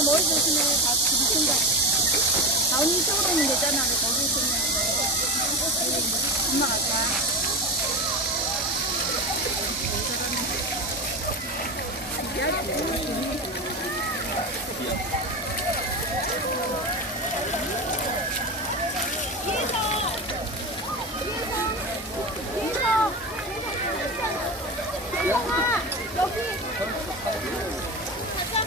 엄마 머리 조심해. 다 부딪힌다. 다운이 이쪽으로 오면 되잖아. 왜 거기 있으면. 엄마 갈까?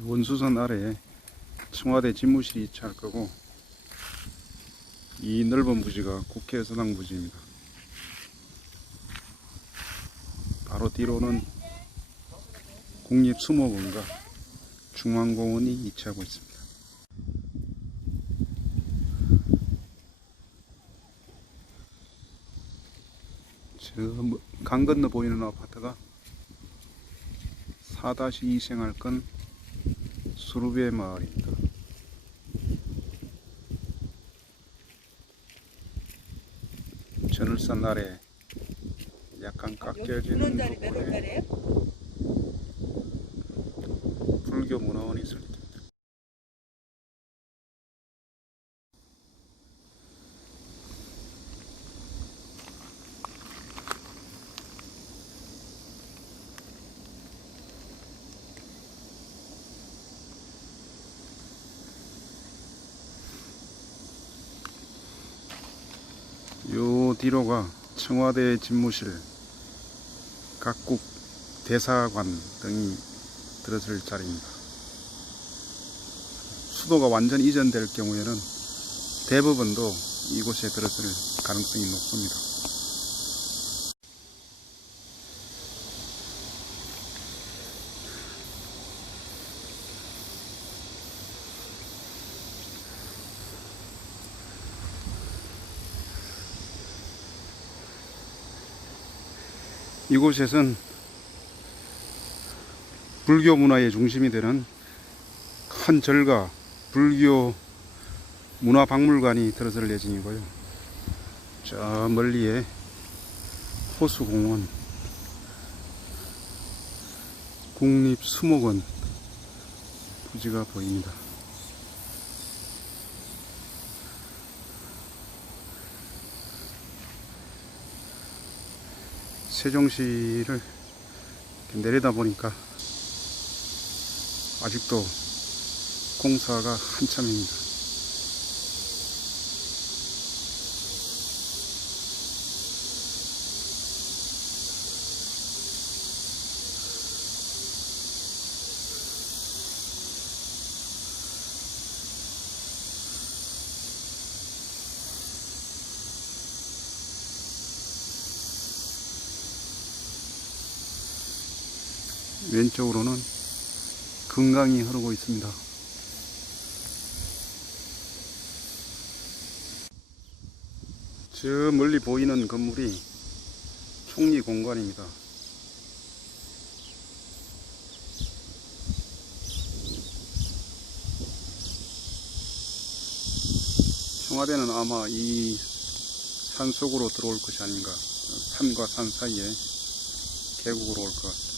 저 원수선 아래에 청와대 집무실이 위치할 거고 이 넓은 부지가 국회 서당 부지입니다. 바로 뒤로는 국립수목원과 중앙공원이 위치하고 있습니다. 저 강 건너 보이는 아파트가 4-2 생활권 수루베 마을입니다. 전을산 아래 약간 깎여지는 부분에 불교 문화원이 있을 겁니다. 요 뒤로가 청와대 집무실, 각국 대사관 등이 들어설 자리입니다. 수도가 완전 이전될 경우에는 대법원도 이곳에 들어설 가능성이 높습니다. 이곳에선 불교 문화의 중심이 되는 큰 절과 불교 문화박물관이 들어설 예정이고요. 저 멀리에 호수공원, 국립수목원 부지가 보입니다. 세종시를 내려다 보니까 아직도 공사가 한참입니다. 왼쪽으로는 금강이 흐르고 있습니다. 저 멀리 보이는 건물이 총리 공관입니다. 청와대는 아마 이 산 속으로 들어올 것이 아닌가. 산과 산 사이에 계곡으로 올 것 같습니다.